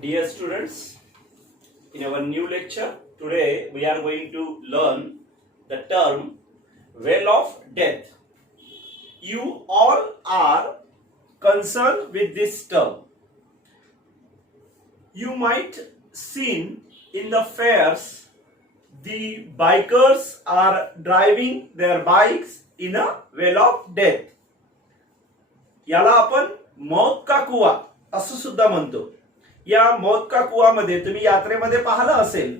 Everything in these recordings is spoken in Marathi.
Dear students, in our new lecture, today we are going to learn the term well of death. You all are concerned with this term. You might seen in the fairs the bikers are driving their bikes in a well of death. याला आपण मौत का कुआ असं सुद्धा म्हणतो. या मौत का कुआमध्ये तुम्ही यात्रेमध्ये पाहिलं असेल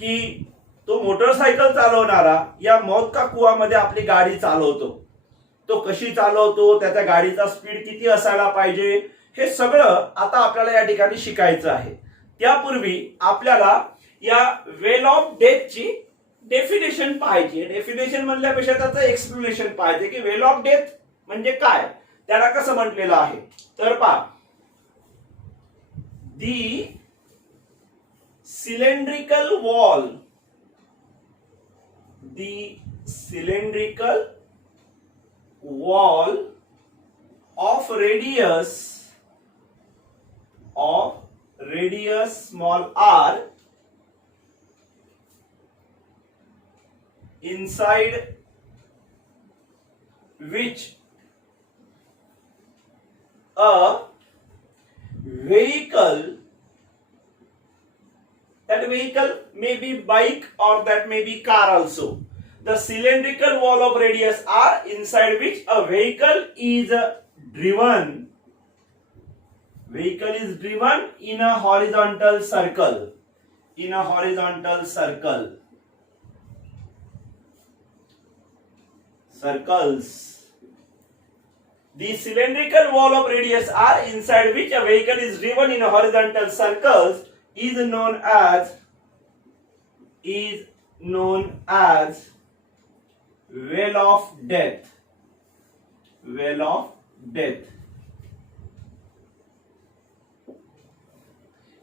की तो मोटरसायकल चालवणारा या मौत का कुआमध्ये आपली गाडी चालवतो. तो कशी चालवतो, त्याच्या गाडीचा स्पीड किती असायला पाहिजे, हे सगळं आता आपल्याला या ठिकाणी शिकायचं आहे. त्यापूर्वी आपल्याला या वेल ऑफ डेथची डेफिनेशन पाहिजे. डेफिनेशन म्हणल्यापेक्षा त्याचं एक्सप्लेनेशन पाहिजे की वेल ऑफ डेथ म्हणजे काय, त्याला कसं म्हटलेलं आहे. तर पहा, the cylindrical wall of radius small r inside which a vehicle, that vehicle may be bike or that may be car also. The cylindrical wall of radius r inside which a vehicle is driven in a horizontal circle. Circles. The cylindrical wall of radius r inside which a vehicle is driven in a horizontal circles is known as well of death.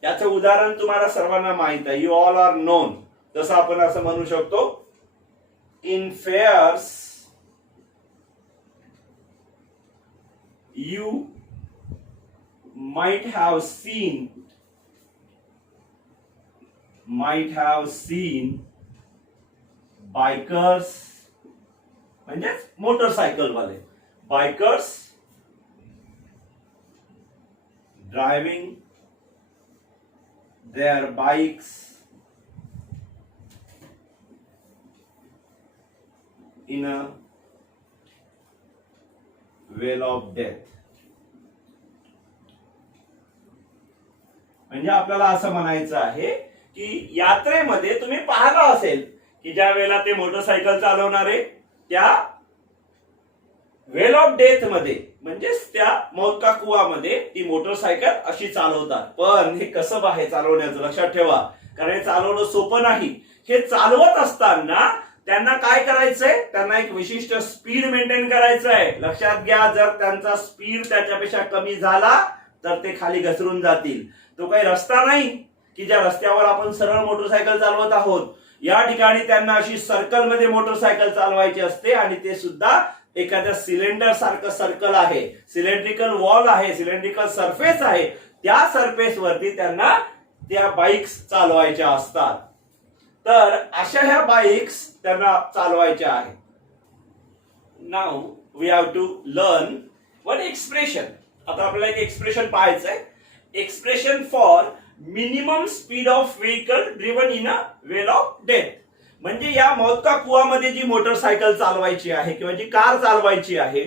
याचं उदाहरण तुम्हाला सर्वांना माहित आहे. You all are known. जसं आपण असं म्हणू शकतो, in fairs you might have seen bikers, म्हणजे मोटरसायकल वाले, bikers driving their bikes in a well of death. म्हणजे आपल्याला असं म्हणायचं आहे की यात्रेमध्ये तुम्ही पाहिलं असेल की ज्या वेळेला ते मोटरसायकल चालवणारे त्या वेल ऑफ डेथ मध्ये, म्हणजेच त्या मौत का कुआमध्ये ती मोटरसायकल अशी चालवतात. पण हे कसं आहे चालवण्याचं लक्षात ठेवा, कारण हे चालवणं सोपं नाही. हे चालवत असताना त्यांना काय करायचंय, त्यांना एक विशिष्ट स्पीड मेंटेन करायचं आहे. लक्षात घ्या, जर त्यांचा स्पीड त्याच्यापेक्षा कमी झाला तर ते खाली घसरून जातील. तो काही रस्ता नाही की ज्या रस्त्यावर आपण सरळ मोटरसायकल चालवत आहोत. या ठिकाणी त्यांना अशी सर्कल मध्ये मोटरसायकल चालवायची असते आणि ते सुद्धा एखाद्या सिलेंडर सारखं सर्कल आहे, सिलेंड्रिकल वॉल आहे, सिलेंड्रिकल सरफेस आहे, त्या सरफेस वरती त्यांना त्या बाईक्स चालवायच्या असतात. तर अशा ह्या बाईक्स त्यांना चालवायच्या आहेत. Now we have to learn one expression. आता आपल्याला एक एक्सप्रेशन पाहायचं आहे. Expression for minimum speed of vehicle driven in a well of death. म्हणजे या मौत का कुआमध्ये जी मोटरसायकल चालवायची आहे किंवा जी कार चालवायची आहे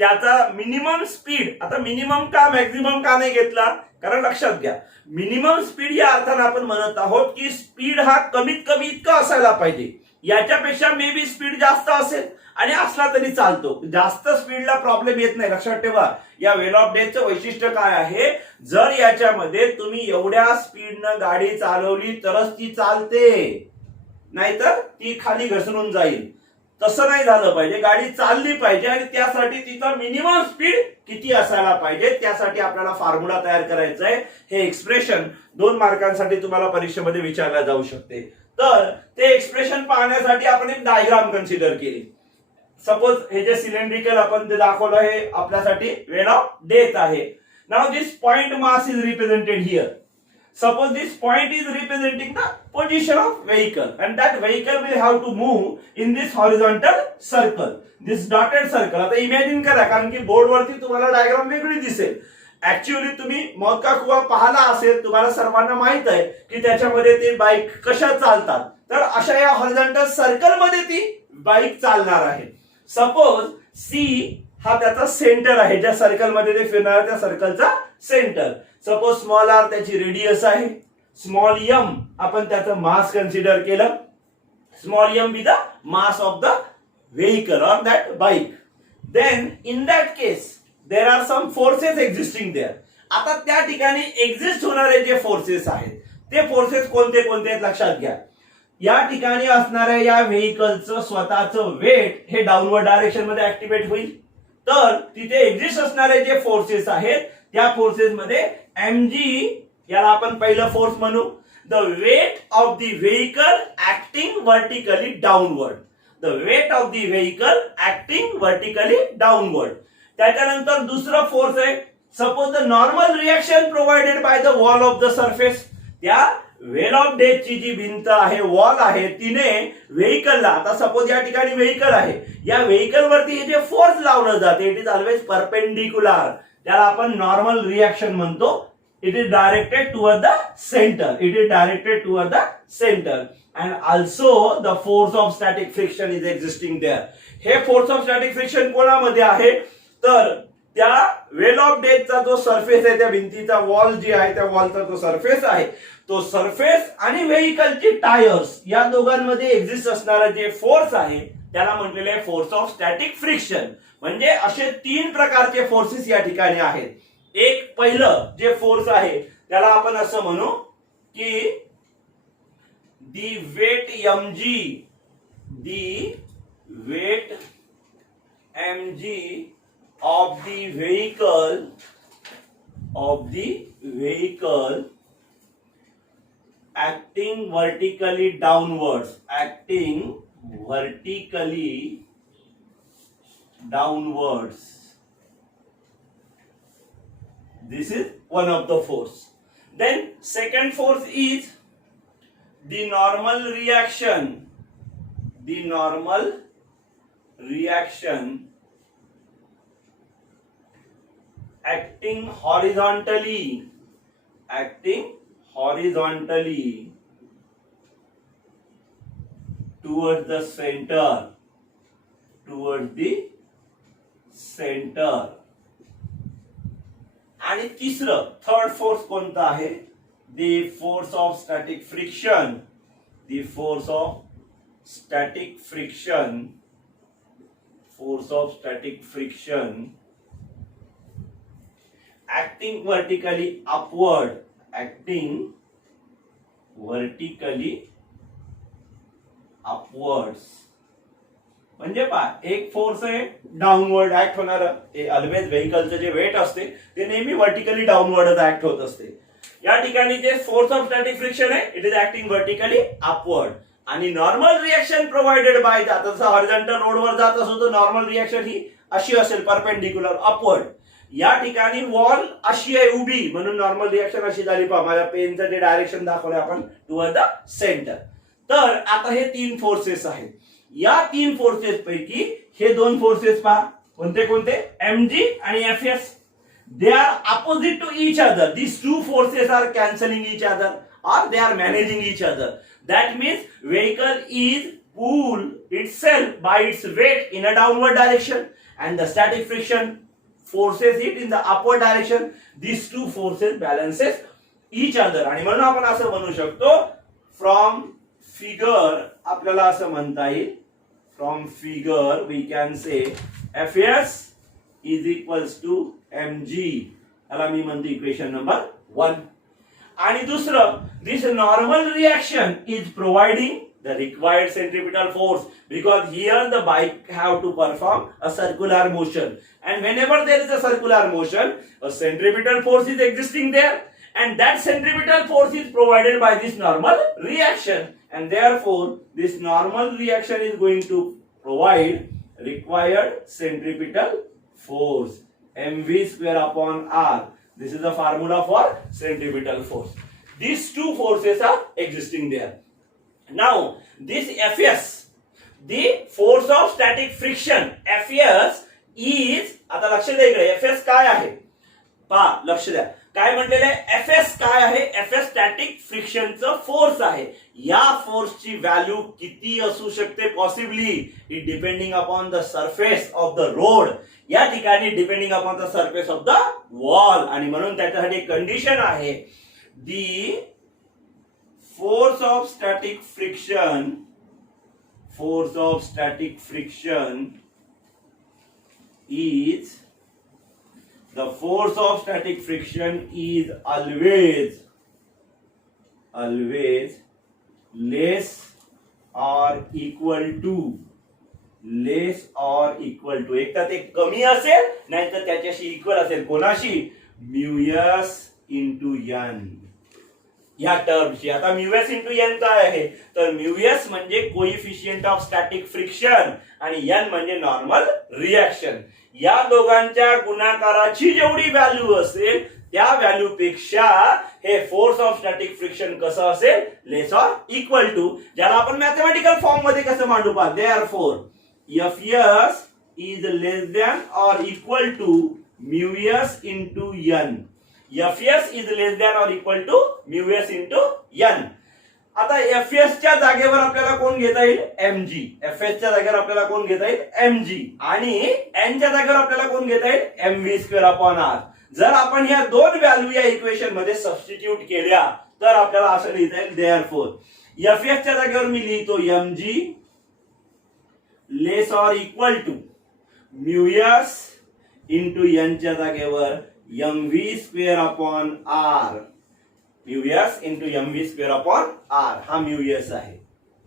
त्याचा मिनिमम स्पीड, आता मिनिमम का मॅक्झिमम का नाही घेतला, कारण लक्षात घ्या, मिनिमम स्पीड या अर्थाने आपण म्हणत आहोत की स्पीड हा कमीत कमी इतका असायला पाहिजे. याच्यापेक्षा मे बी स्पीड जास्त असेल आणि असला तरी चालतो. जास्त स्पीडला प्रॉब्लेम येत नाही. लक्षात ठेवा, या वेल ऑफ डेथचं वैशिष्ट्य काय आहे, जर याच्यामध्ये तुम्ही एवढ्या स्पीडनं गाडी चालवली तरच ती चालते, नाहीतर ती खाली घसरून जाईल. तसं नाही झालं पाहिजे. गाडी चालली पाहिजे आणि त्यासाठी तिचा मिनिमम स्पीड किती असायला पाहिजे, त्यासाठी आपल्याला फॉर्म्युला तयार करायचा आहे. हे एक्सप्रेशन 2 मार्कांसाठी तुम्हाला परीक्षेमध्ये विचारला जाऊ शकते. तर ते एक्सप्रेशन पाहण्यासाठी आपण एक डायग्राम कन्सिडर केली. सपोज हे जे सिलेंड्रिकल आपण जे दाखवलं हे आपल्यासाठी वेल ऑफ डेथ आहे. Now this point mass is represented here. Suppose this point is representing the position of vehicle, and that vehicle will have to move in this horizontal circle, this dotted circle. आता इमॅजिन करा, कारण की बोर्डवरती तुम्हाला डायग्राम वेगळी दिसेल. ऍक्च्युअली तुम्ही मौका कुआ पाहिला असेल, तुम्हाला सर्वांना माहित आहे की त्याच्यामध्ये ते बाईक कशा चालतात. तर अशा या हॉरिझॉन्टल सर्कल मध्ये ती बाईक चालणार आहे. सपोज सी हा त्याचा सेंटर आहे, ज्या सर्कल मध्ये ते फिरणार त्या सर्कलचा सेंटर. सपोज स्मॉल आर त्याची रेडियस आहे, स्मॉल एम आपण त्याचं मास कन्सिडर केलं, small M be the mass of the vehicle और that bike. Then in that case there are some forces existing there. आता त्या ठिकाणी एक्झिस्ट होणारे जे फोर्सेस आहेत ते फोर्सेस कोणते कोणते आहेत लक्षात घ्या. या ठिकाणी असणाऱ्या या व्हेकलचं स्वतःचं वेट हे डाऊनवर्ड डायरेक्शन मध्ये ऍक्टिव्हेट होईल. तर तिथे एक्झिस्ट असणारे जे फोर्सेस आहेत त्या फोर्सेस मध्ये mg याला आपण पहिलं फोर्स म्हणू, the weight of the vehicle acting vertically downward. The weight of the vehicle acting vertically downward. त्याच्यानंतर दुसरा फोर्स आहे, suppose the normal reaction provided by the wall of the surface. त्या वेल ऑफ डेथची जी भिंत आहे, वॉल आहे, तिने व्हेकलला, आता सपोज या ठिकाणी व्हेकल आहे, या व्हेकल वरती हे जे फोर्स लावलं जाते इट इज ऑलवेज परपेंडिक्युलर. त्याला आपण नॉर्मल रिएक्शन म्हणतो. It is directed toward the centre. It is directed toward the centre. And also the force of static friction is existing there. हे फोर्स ऑफ स्टॅटिक फ्रिक्शन कोणामध्ये आहे, तर त्या वेल ऑफ डेथचा जो सरफेस आहे, त्या भिंतीचा वॉल जी आहे, त्या वॉलचा जो सरफेस आहे, तो सरफेस आणि व्हेकलची टायर्स या दोघांमध्ये एक्झिस्ट असणारा जे फोर्स आहे त्याला म्हटलेले आहे फोर्स ऑफ स्टॅटिक फ्रिक्शन. म्हणजे असे तीन प्रकारचे फोर्सेस या ठिकाणी आहेत. एक पहिलं जे फोर्स आहे त्याला आपण असं म्हणू की the weight mg, the weight mg of the vehicle acting vertically downwards, this is one of the force. Then second force is the normal reaction acting horizontally towards the center. आणि तिसरं थर्ड फोर्स कोणता आहे, the force of static friction acting vertically upward, म्हणजे पहा, एक फोर्स आहे डाऊनवर्ड ऍक्ट होणार. ऑलवेज व्हेकलचं जे वेट असते ते नेहमी व्हर्टिकली डाऊनवर्डच ऍक्ट होत असते. या ठिकाणी जे फोर्स ऑफ स्टॅटिक फ्रिक्शन आहे it is acting vertically upward. आणि नॉर्मल रिएक्शन प्रोव्हाइडेड बाय, आता जसं हॉरिझॉन्टल रोडवर जात असतो तर नॉर्मल रिएक्शन ही अशी असेल, परपेंडिक्युलर अपवर्ड. या ठिकाणी वॉल अशी आहे उभी, म्हणून नॉर्मल रिएक्शन अशी झाली. पहा माझ्या पेनचं जे डायरेक्शन दाखवलं आपण टुवर्ड द सेंटर. तर आता हे तीन फोर्सेस आहेत. या तीन फोर्सेस पैकी हे दोन फोर्सेस पहा कोणते कोणते, mg आणि fs. They are opposite to each other. These two forces are cancelling each other or they are managing each other. That means vehicle is pulled itself by its weight in a downward direction and the static friction forces it in the upward direction. These two forces balances each other. आणि म्हणून आपण असं म्हणू शकतो फ्रॉम फिगर, आपल्याला असं म्हणता येईल, from figure we can say Fs is equals to mg. याला मी म्हणतो इक्वेशन नंबर 1. आणि दुसरं, this normal reaction is providing the required centripetal force because here the bike have to perform a circular motion, and whenever there is a circular motion a centripetal force is existing there, and that centripetal force is provided by this normal reaction, and therefore this normal reaction is going to provide required centripetal force mv square upon r. This is the formula for centripetal force. these two forces are existing there. Now this Fs, the force of static friction, Fs is, आता लक्ष द्या इकडे, Fs काय आहे पहा, लक्ष द्या काय म्हटलेलं आहे, Fs काय आहे, Fs स्टॅटिक फ्रिक्शनचं फोर्स आहे. या फोर्सची व्हॅल्यू किती असू शकते possibly, it depending upon the surface of the road, या ठिकाणी depending upon the surface of the wall, आणि म्हणून त्याच्यासाठी कंडिशन आहे, दी force of static friction is, the force of static friction is always less or equal to एक तर ते कमी असेल नाही तर त्याच्याशी इक्वल असेल, कोणाशी, म्यूएस इंटू एन, या टर्मची. आता म्यूएस इंटू एन काय आहे, तर म्यूएस म्हणजे कोइफिशियंट ऑफ स्टॅटिक फ्रिक्शन आणि एन म्हणजे नॉर्मल रिएक्शन. या दोघांच्या गुणाकाराची जेवढी व्हॅल्यू असेल त्या व्हॅल्यू पेक्षा हे फोर्स ऑफ स्टॅटिक फ्रिक्शन कसं असेल, लेस ऑर इक्वल टू, ज्याला आपण मॅथमॅटिकल फॉर्म मध्ये कसं मांडू पहा, therefore Fs is less than or equal to μs into n. Fs is less than or equal to μs into n. आता Fs च्या जागेवर आपल्याला कोण घेता येईल, mg. Fs च्या जागेवर आपल्याला कोण घेता येईल, mg, आणि n च्या जागेवर आपल्याला कोण घेता येईल, mv²/r. जर आपण या दोन व्हॅल्यू या इक्वेशन मध्ये सबस्टिट्यूट केल्या तर आपल्याला असं लिहिता येईल, देअरफॉर Fs च्या जागेवर मी लिहितो mg less or equal to mu s into N च्या जागेवर mv²/r, म्यूएस इंटू mv²/r, हा म्यूएस आहे,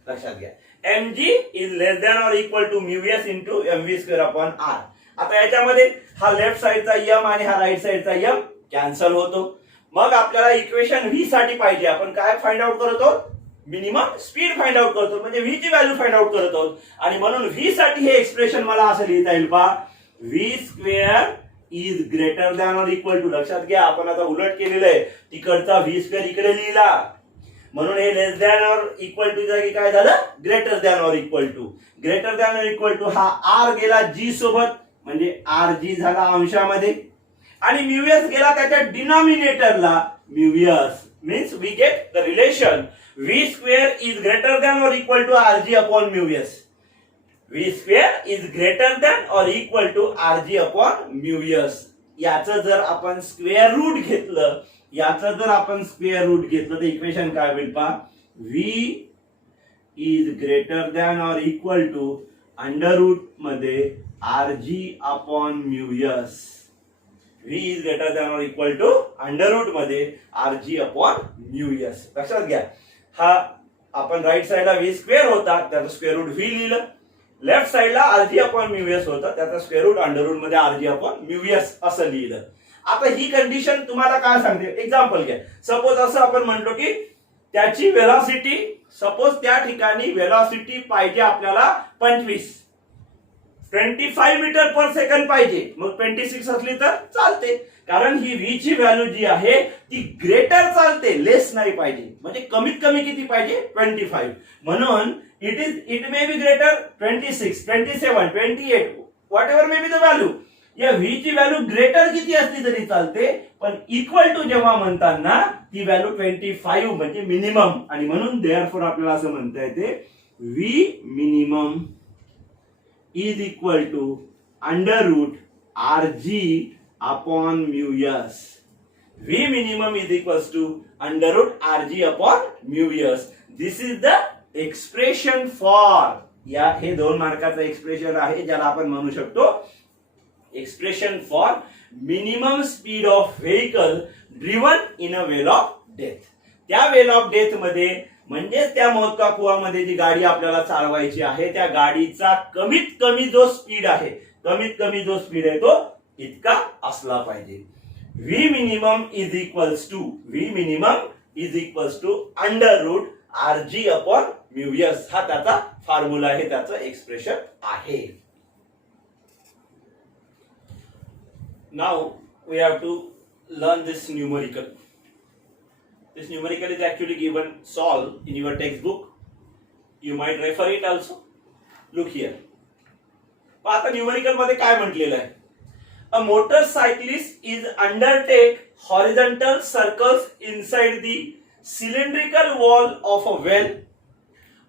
लक्षात घ्या. mg is less than or equal to mu s into mv²/r. आता याच्यामध्ये हा लेफ्ट साइडचा m आणि हा राइट साइडचा m कॅन्सल होतो. मग आपल्याला इक्वेशन v साठी पाहिजे, आपण काय फाइंड आउट करत आहोत, मिनिमम स्पीड फाइंड आउट करतो, म्हणजे v ची व्हॅल्यू फाइंड आउट करत आहोत, आणि म्हणून v साठी हे एक्सप्रेशन मला असं लिहिता येईल पहा, v² is greater than or equal to. लक्षात घ्या आपण आता उलट केलेलं आहे, तिकडचा v² इकडे लिहिला, म्हणून हे less than or equal to जागी काय झालं, greater than or equal to. Greater than or equal to हा r गेला g सोबत, म्हणजे rg झाला अंशामध्ये, आणि म्यूएस गेला त्याच्या डिनॉमिनेटरला, mu S means we get the relation v² is greater than or equal to rg upon μs. v² is greater than or equal to rg upon μs. याचं जर आपण स्क्वेअर रूट घेतलं, तर इक्वेशन काय होईल पहा, v is greater than or equal to under root मध्ये rg upon μs. v is greater than or equal to under root मध्ये rg upon μs. लक्षात घ्या, हा आपण राइट साइडला v² होता त्याचा स्क्वेअर रूट v लिहिलं, लेफ्ट साइडला rg अपॉन μs होता त्याचा स्क्वेअर रूट अंडर रूट मध्ये rg अपॉन μs असं लिहिलं. आता ही कंडिशन तुम्हाला काय सांगते, एक्झाम्पल घ्या. सपोज असं आपण म्हणलो की त्याची वेलोसिटी, सपोज त्या ठिकाणी वेलोसिटी पाहिजे आपल्याला 25 मीटर पर सेकंड पाहिजे, मग 26 असली तर चालते, कारण ही v ची व्हॅल्यू जी आहे ती ग्रेटर चालते, लेस नाही पाहिजे, म्हणजे कमीत कमी किती पाहिजे, 25. म्हणून it may be greater 26, 27, 28, what ever may be the value. या v ची व्हॅल्यू ग्रेटर किती असली तरी चालते, पण इक्वल टू जेव्हा म्हणताना ती व्हॅल्यू 25 म्हणजे मिनिमम, आणि म्हणून देअरफॉर आपल्याला असं म्हणता येते v minimum is equal to under root rg upon μs. v minimum is equals to under root rg upon μs. This is the expression for, या हे 2 मार्काचं एक्सप्रेशन आहे ज्याला आपण म्हणू शकतो expression for minimum speed of vehicle driven in a well of death. त्या वेल ऑफ डेथ मध्ये म्हणजे त्या मोजका कुवामध्ये जी गाडी आपल्याला चालवायची आहे त्या गाडीचा कमीत कमी जो स्पीड आहे तो इतका असला पाहिजे. v minimum is equals to under root rg upon μs. हा त्याचा फॉर्म्युला आहे, त्याचं एक्सप्रेशन आहे. Now we have to learn this numerical. This numerical is actually given solved in your textbook. You might refer it also. Look here. आता न्यूमेरिकल मध्ये काय म्हटलेलं आहे? A motorcyclist is undertake horizontal circles inside the cylindrical wall of a well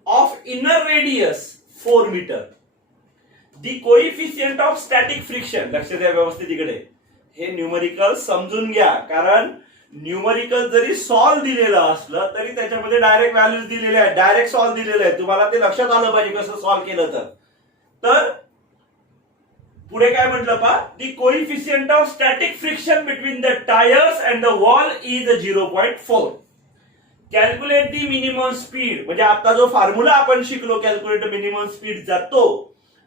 of inner radius 4 meter. The coefficient of static friction, लक्ष द्या व्यवस्थित इकडे. हे न्यूमेरिकल समजून घ्या, कारण न्यूमेरिकल जरी सॉल्व दिलेलं असलं तरी त्याच्यामध्ये डायरेक्ट व्हॅल्यूज दिलेले आहेत, डायरेक्ट सॉल्व दिलेले आहेत. तुम्हाला ते लक्षात आलं पाहिजे कसं सॉल्व केलं तर पुढे काय म्हटलं पहा, the coefficient of static friction between the tyres and the wall is 0.4. Calculate the minimum speed, म्हणजे आता जो फॉर्म्युला आपण शिकलो कॅल्क्युलेट मिनिमम स्पीड जातो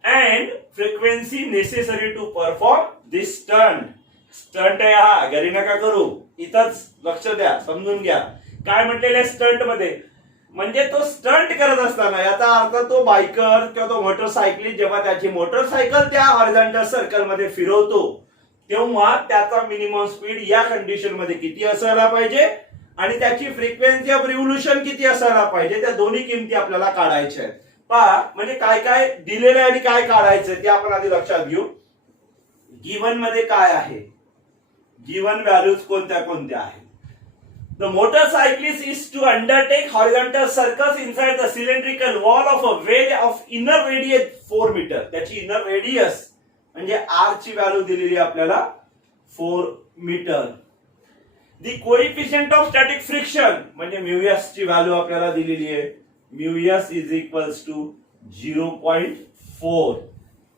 and frequency necessary to perform this stunt. Stunt आहे हा, घरी नका करू, इथंच लक्ष द्या, समजून घ्या काय म्हटलेलं आहे स्टंट मध्ये. म्हणजे तो स्टंट करत असताना याचा अर्थ तो बायकर किंवा तो मोटरसायकलिस्ट जेव्हा त्याची मोटरसायकल त्या हॉरिझॉन्टल सर्कल मध्ये फिरवतो तेव्हा त्याचा मिनिमम स्पीड या कंडिशन मध्ये किती असायला पाहिजे आणि त्याची फ्रिक्वेन्सी ऑफ रिव्होल्यूशन किती असायला पाहिजे, त्या दोन्ही किमती आपल्याला काढायच्या आहेत. पहा म्हणजे काय काय दिलेलं आहे आणि काय काढायचं ते आपण आधी लक्षात घेऊ. गिवन मध्ये काय आहे, गिवन व्हॅल्यूज कोणत्या कोणत्या आहेत. The motorcyclist is to undertake horizontal circles inside the cylindrical wall of a well of inner radius 4 meter. त्याची inner radius म्हणजे R ची व्हॅल्यू दिलेली आहे आपल्याला 4 metre. The coefficient of static friction म्हणजे μs ची व्हॅल्यू आपल्याला दिलेली आहे. μs is equals to 0.4.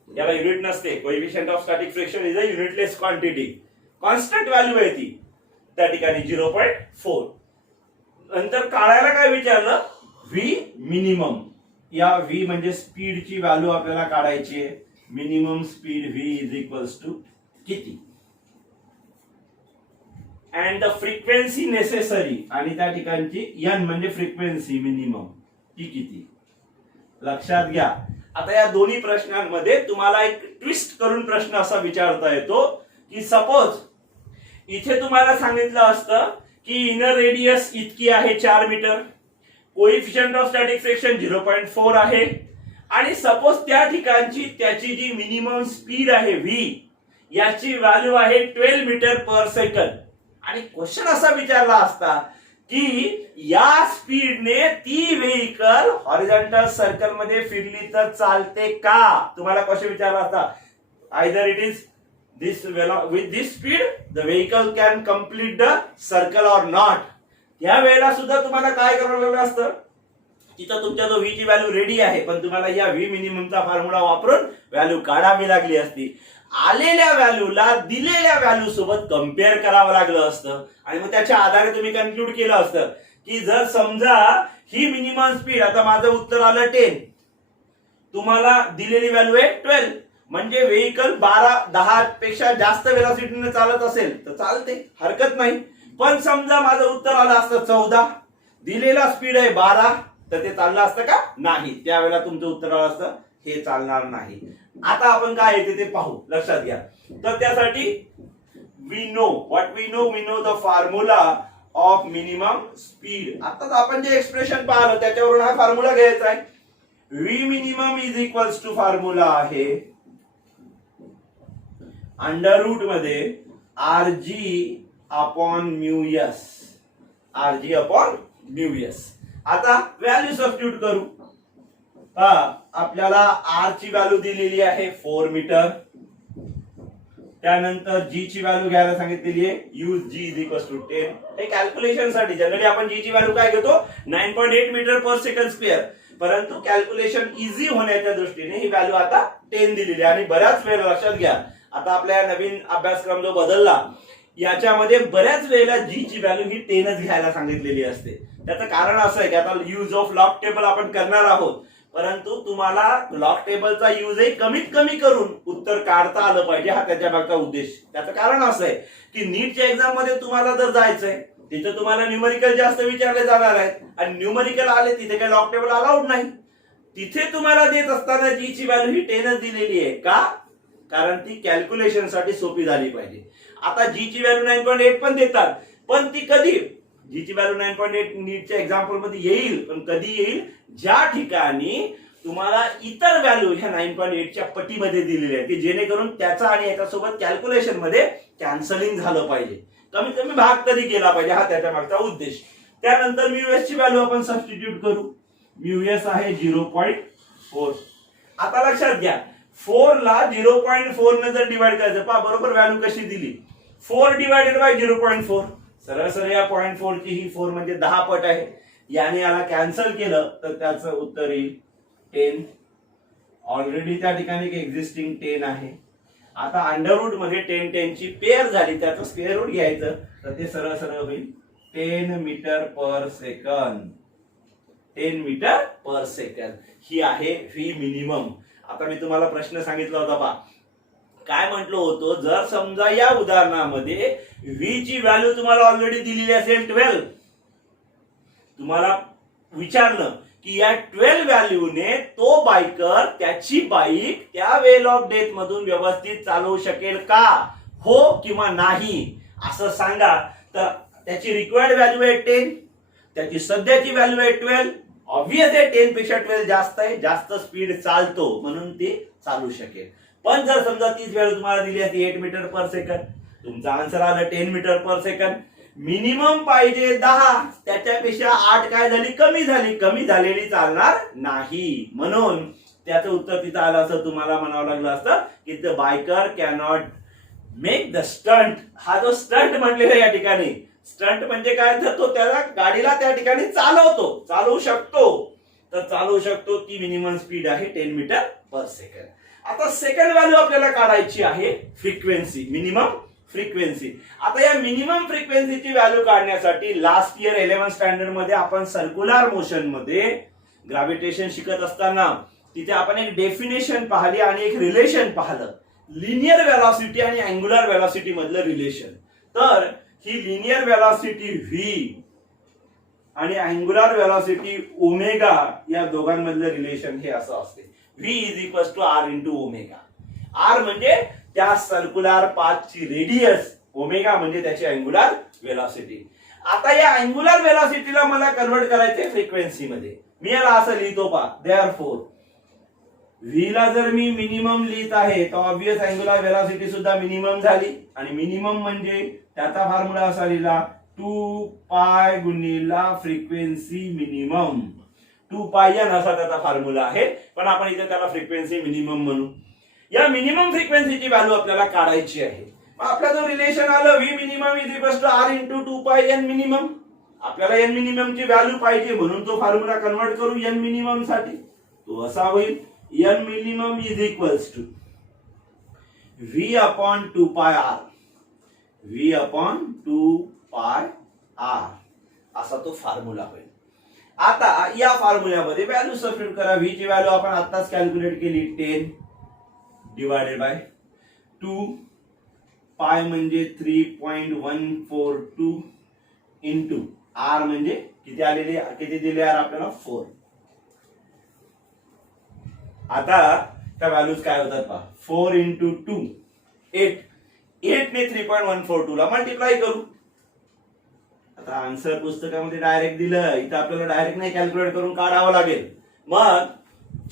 याला युनिट नसते. coefficient of static friction is a unitless quantity. Constant value आहे ती त्या ठिकाणी 0.4. नंतर काढायला काय विचारलं, व्ही मिनिमम. या व्ही म्हणजे स्पीडची व्हॅल्यू आपल्याला काढायची आहे. Minimum speed V is equals to किती अँड द फ्रिक्वेन्सी नेसेसरी, आणि त्या ठिकाणची एन म्हणजे फ्रिक्वेन्सी मिनिमम ती किती. लक्षात घ्या. आता या दोन्ही प्रश्नांमध्ये तुम्हाला एक ट्विस्ट करून प्रश्न असा विचारता येतो की सपोज इथे तुम्हाला सांगितलं असतं की इनर रेडियस इतकी आहे 4 metre, coefficient of static friction 0.4 आहे आणि सपोज त्या ठिकाणची त्याची जी मिनिमम स्पीड आहे व्ही याची व्हॅल्यू आहे 12 मीटर पर सेकंड. आणि क्वेश्चन असा विचारला असता की या स्पीडने ती व्हेइकल हॉरिझॉन्टल सर्कल मध्ये फिरली तर चालते का. तुम्हाला क्वेश्चन विचारला असता either it is with this speed the vehicle can complete the circle or not. या वेळेला सुद्धा तुम्हाला काय करावं लागलं असतं, तिथं तुमच्या जो व्ही ची व्हॅल्यू रेडी आहे पण तुम्हाला या व्ही मिनिममचा फॉर्म्युला वापरून व्हॅल्यू काढावी लागली असती. आलेल्या व्हॅल्यूला दिलेल्या व्हॅल्यू सोबत कम्पेअर करावं लागलं असतं आणि मग त्याच्या आधारे तुम्ही कन्क्लूड केलं असतं की जर समजा ही मिनिमम स्पीड, आता माझं उत्तर आलं 10, तुम्हाला दिलेली व्हॅल्यू आहे 12, म्हणजे व्हेइकल 10 पेक्षा जास्त वेलोसिटीने चालत असेल तर चालते, हरकत नाही. पण समजा माझं उत्तर आलं असतं 14, दिलेला स्पीड आहे 12, तर ते चाललं असतं का, नाही. त्यावेळेला तुमचं उत्तर आलं असतं हे चालणार नाही. आता आपण काय येते ते पाहू, लक्षात घ्या. तर त्यासाठी we know what we know the formula of minimum speed. आता आपण जे एक्सप्रेशन पाहिलं त्याच्यावरून हा फॉर्म्युला घ्यायचा आहे. V minimum is equals to formula आहे अंडर रूट मध्ये RG upon mu S. RG upon mu S. आता व्हॅल्यू सबस्टिट्यूट करू. आपल्याला R ची व्हॅल्यू दिलेली आहे 4 मीटर. त्यानंतर G ची व्हॅल्यू घ्यायला सांगितलेली आहे. Use G is equals to 10. हे कॅल्क्युलेशन साठी जनरली आपण G ची व्हॅल्यू काय घेतो 9.8 मीटर पर सेकंड स्क्वेअर, परंतु कॅल्क्युलेशन इझी होण्याच्या दृष्टीने ही व्हॅल्यू आता 10 दिलेली आहे. आणि बऱ्याच वेळा लक्षात घ्या, आता आपल्या नवीन अभ्यासक्रम जो बदलला याच्यामध्ये बऱ्याच वेळेला जी ची व्हॅल्यू ही 10च घ्यायला सांगितलेली असते. त्याचं कारण असं आहे की आता यूज ऑफ लॉग टेबल आपण करणार आहोत, परंतु तुम्हाला लॉग टेबलचा यूजही कमीत कमी करून उत्तर काढता आलं पाहिजे, हा त्याच्या मागचा उद्देश. त्याचं कारण असं आहे की नीटच्या एक्झाम मध्ये तुम्हाला जर जायचंय तिथे तुम्हाला न्यूमेरिकल जास्त विचारले जाणार आहेत आणि न्यूमेरिकल आले तिथे काही लॉग टेबल अलाउड नाही. तिथे तुम्हाला देत असताना जी ची व्हॅल्यू ही 10च दिलेली आहे. का, कारण ती कॅल्क्युलेशन साठी सोपी झाली पाहिजे. आता जी ची व्हॅल्यू 9.8 पण देतात, पण ती कधी जीची व्हॅल्यू 9.8 नीटच्या एक्झाम्पल मध्ये येईल, पण कधी येईल, ज्या ठिकाणी तुम्हाला इतर व्हॅल्यू ह्या 9.8च्या पटीमध्ये दिलेल्या आहेत, की जेणेकरून त्याचा आणि याच्यासोबत कॅल्क्युलेशन मध्ये कॅन्सलिंग झालं पाहिजे, कमीत कमी भाग तरी केला पाहिजे, हा त्याच्या मागचा उद्देश. त्यानंतर म्यूएस ची व्हॅल्यू आपण सबस्टिट्यूट करू. म्यूएस आहे 0.4. आता लक्षात घ्या, 4 ला 0.4 ने जर डिवाइड करायचं, पहा बरोबर व्हॅल्यू कशी दिली, 4 डिवाइडेड बाय 0.4. सरळ सरळ या 0.4 ची ही 4 म्हणजे 10 पट आहे, याने याला कॅन्सल केलं तर त्याचं उत्तर येईल 10. ऑलरेडी त्या ठिकाणी एक एक्झिस्टिंग 10 आहे. आता अंडर रूट मध्ये 10 ची पेअर झाली, त्याचं स्क्वेअर रूट घ्यायचं, तर ते सरळ सरळ होईल 10 metre per second. 10 metre per second ही आहे व्ही मिनिमम. आता मी तुम्हाला प्रश्न सांगितला होता पहा, काय म्हटलं होतं, जर समजा या उदाहरणामध्ये व्ही ची व्हॅल्यू तुम्हाला ऑलरेडी दिलेली असेल 12, तुम्हाला विचारलं की या 12 व्हॅल्यूने तो बायकर त्याची बाईक त्या वेल ऑफ डेथ मधून व्यवस्थित चालवू शकेल का, हो किंवा नाही असं सांगा. तर त्याची रिक्वायर्ड व्हॅल्यू आहे 10, त्याची सध्याची व्हॅल्यू आहे 12. ऑब्वियस आहे 10 पेक्षा 12 जास्त आहे, जास्त स्पीड चालतो म्हणून ते चालू शकेल. पण जर समजा तीच व्हॅल्यू तुम्हाला दिली असती 8 मीटर पर सेकंद, तुमचा आन्सर आला 10 मीटर पर सेकंद. मिनिमम पाहिजे 10, त्याच्यापेक्षा 8 काय झाली, कमी झाली, कमी झालेली चालणार नाही, म्हणून त्याचं उत्तर तिथं आलं असं तुम्हाला म्हणावं लागलं असतं की the biker cannot make the stunt. हा जो स्टंट म्हटलेला या ठिकाणी, स्टंट म्हणजे काय, तर तो त्याला गाडीला त्या ठिकाणी चालवू शकतो, तर चालवू शकतो, ती मिनिमम स्पीड आहे 10 मीटर पर सेकंड. आता सेकंड व्हॅल्यू आपल्याला काढायची आहे फ्रिक्वेन्सी, मिनिमम फ्रिक्वेन्सी. आता या मिनिमम फ्रिक्वेन्सीची व्हॅल्यू काढण्यासाठी लास्ट इयर 11th स्टँडर्ड मध्ये आपण सर्क्युलर मोशन मध्ये ग्रॅव्हिटेशन शिकत असताना तिथे आपण एक डेफिनेशन पाहिली आणि एक रिलेशन पाहिलं, लिनियर वेलॉसिटी आणि अँग्युलर वेलॉसिटी मधलं रिलेशन. तर ही लिनियर वेलॉसिटी व्ही आणि अँग्युलर वेलॉसिटी ओमेगा या दोघांमधलं रिलेशन हे असं असते, V is equal to R into omega. R म्हणजे त्या सर्क्युलर पाथची रेडियस, ओमेगा म्हणजे त्याची अँग्युलर वेलॉसिटी. आता या अँग्युलर वेलॉसिटीला मला कन्वर्ट करायचे फ्रिक्वेन्सी मध्ये. मी याला असं लिहितो पहा, देअरफॉर व्ही ला जर मी मिनिमम लिहित आहे तर ऑब्वियस अँग्युलर वेलॉसिटी सुद्धा मिनिमम झाली, आणि मिनिमम म्हणजे त्याचा फॉर्म्युला असा लिहिला 2 पाय गुणिला फ्रिक्वेन्सी मिनिमम. 2 पाय एन असा त्याचा फॉर्म्युला आहे, पण आपण इथे त्याला फ्रिक्वेन्सी मिनिमम म्हणू. या मिनिमम फ्रिक्वेन्सीची व्हॅल्यू आपल्याला काढायची आहे. मग आपला जो रिलेशन आलं V minimum is equal to R into 2 pi N minimum. आपल्याला एन मिनिमम ची व्हॅल्यू पाहिजे म्हणून तो फॉर्म्युला कन्वर्ट करू एन मिनिमम साठी. तो असा होईल N minimum is equal to V upon 2 pi R, V upon 2 pi R असा तो फॉर्म्युला होईल. आता या फॉर्म्युल्यामध्ये व्हॅल्यू सबस्टिट्यूट करा. व्ही ची व्हॅल्यू आपण आताच कॅल्क्युलेट केली 10 डिवाइडेड बाय 2 पाय म्हणजे 3.142 इंटू आर म्हणजे किती दिले आर आपल्याला 4. आता त्या व्हॅल्यूज काय होतात पहा, 4 इंटू 2 8, 8 ने 3.142 ला मल्टिप्लाय करू. आता आन्सर पुस्तकामध्ये डायरेक्ट दिलं, इथं आपल्याला डायरेक्ट नाही कॅल्क्युलेट करून काढावं लागेल. मग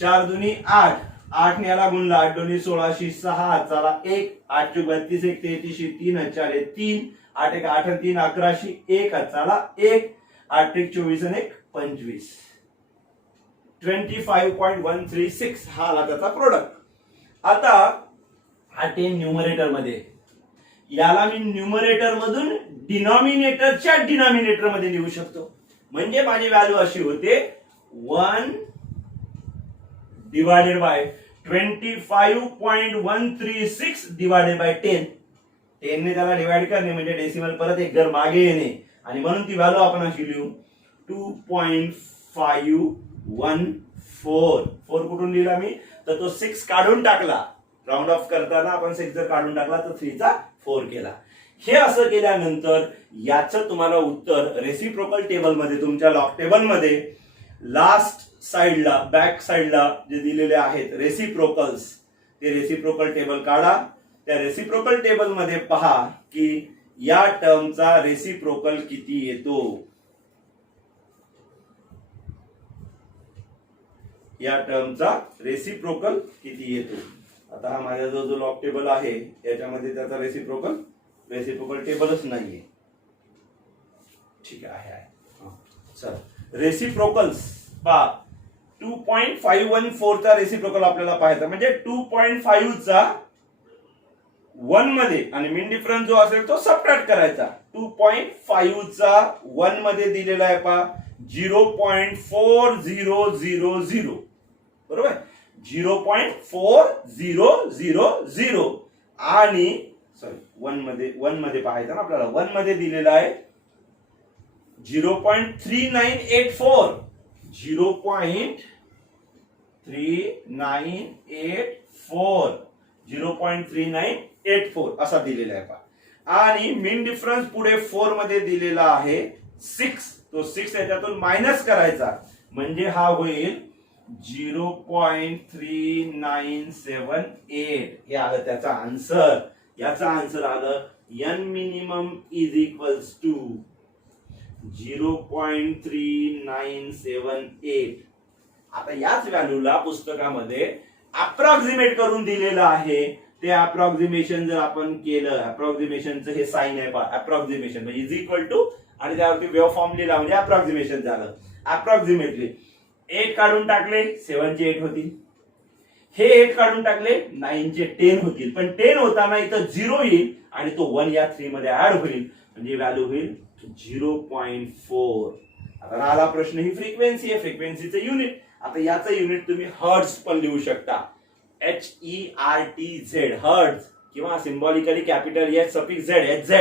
4 दुनी 8, 8 ने याला गुणला, 8 दुनी 16, 6 चला 1, 8 चौक 32, 1 33, 3 4 3, 8 1 8 3 11, 1 चला 1, 8 1 24 आणि 1 25, 25.136 हा आला त्याचा प्रोडक्ट. आता हा 10 न्यूमरेटर मध्ये, याला मी न्यूमरेटर मधून डिनॉमिनेटरच्या डिनॉमिनेटर मध्ये लिहू शकतो. म्हणजे माझी व्हॅल्यू अशी होते 1 डिवाइडेड बाय 25.136 डिवाइडेड बाय 10. 10 ने त्याला डिवाइड करणे म्हणजे डेसिमल परत एक घर मागे येणे, आणि म्हणून ती व्हॅल्यू आपण अशी लिहू 2.514. 4 कुठून लिहिला मी, तर तो 6 काढून टाकला, राऊंड ऑफ करताना आपण 6 जर काढून टाकला तर 3 चा 4 केला. हे असं केल्यानंतर याचं तुम्हाला उत्तर रेसिप्रोकल टेबल मध्ये, तुमच्या लॉग टेबल मध्ये लास्ट साइडला, बॅक साइडला जे दिलेले आहेत रेसिप्रोकल्स, ते रेसिप्रोकल टेबल काढा. त्या रेसिप्रोकल टेबल मध्ये पहा की या टर्मचा रेसिप्रोकल किती येतो. या टर्मचा रेसिप्रोकल किती येतो. आता हा माझा जो लॉग टेबल आहे याच्यामध्ये त्याचा रेसिप्रोकल टेबलच नाहीये. ठीक आहे. चल रेसिप्रोकल्स पहा 2.514 चा रेसिप्रोकल आपल्याला पाहायचा म्हणजे 2.5 चा 1 मध्ये आणि मीन डिफरन्स जो असेल तो सबट्रॅक्ट करायचा. 2.5 चा 1 मध्ये दिलेला आहे पहा 0.4000 बरोबर 0.4000 आणि सॉरी 1 मध्ये पाहायचं ना आपल्याला 1 मध्ये दिलेला आहे 0.3984 0.3984 असा दिलेला आहे पहा. आणि मीन डिफरन्स पुढे 4 मध्ये दिलेला आहे 6. तो 6 याच्यातून मायनस करायचा म्हणजे हा होईल 0.3978 हे आलं त्याचा आन्सर. याचा आन्सर आलं n minimum is equals to 0.3978. आता याच व्हॅल्यूला पुस्तकामध्ये अप्रॉक्सिमेट करून दिलेलं आहे. ते अप्रॉक्सिमेशन जर आपण केलं अप्रॉक्सिमेशनचं हे साइन आहे पहा अप्रॉक्सिमेशन म्हणजे इज इक्वल टू आणि त्यावरती वेव्ह फॉर्म लिहिला म्हणजे अप्रॉक्सिमेशन झालं. अप्रॉक्सिमेटली 8 काढून टाकले 7 चे 8 होतील. हे 8 काढून टाकले 9 चे 10 होतील. पण 10 होताना इथं 0 येईल आणि तो 1 या 3 मध्ये ऍड होईल म्हणजे व्हॅल्यू होईल 0.4. आता राहिला प्रश्न ही फ्रिक्वेन्सी आहे फ्रिक्वेन्सीचं युनिट. आता याचं युनिट तुम्ही हर्ट्झ पण लिहू शकता HERTZ हर्ट्झ किंवा symbolically capital H suffix Z HZ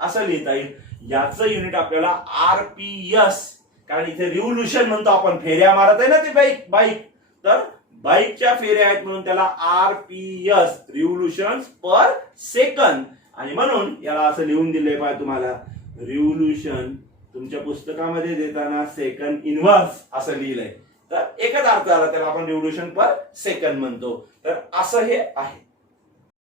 असं लिहिता येईल. याचं युनिट आपल्याला RPS कारण इथे रिव्होल्यूशन म्हणतो आपण फेऱ्या मारत आहे ना ते बाईक तर बाईकच्या फेऱ्या आहेत म्हणून त्याला RPS रिव्होल्यूशन पर सेकंद आणि म्हणून याला असं लिहून दिलंय पाहिजे तुम्हाला रिव्होल्यूशन तुमच्या पुस्तकामध्ये देताना सेकंड इनव्हर्स असं लिहिलंय तर एकच अर्थ आला त्याला आपण रिव्होल्यूशन पर सेकंद म्हणतो. तर असं हे आहे.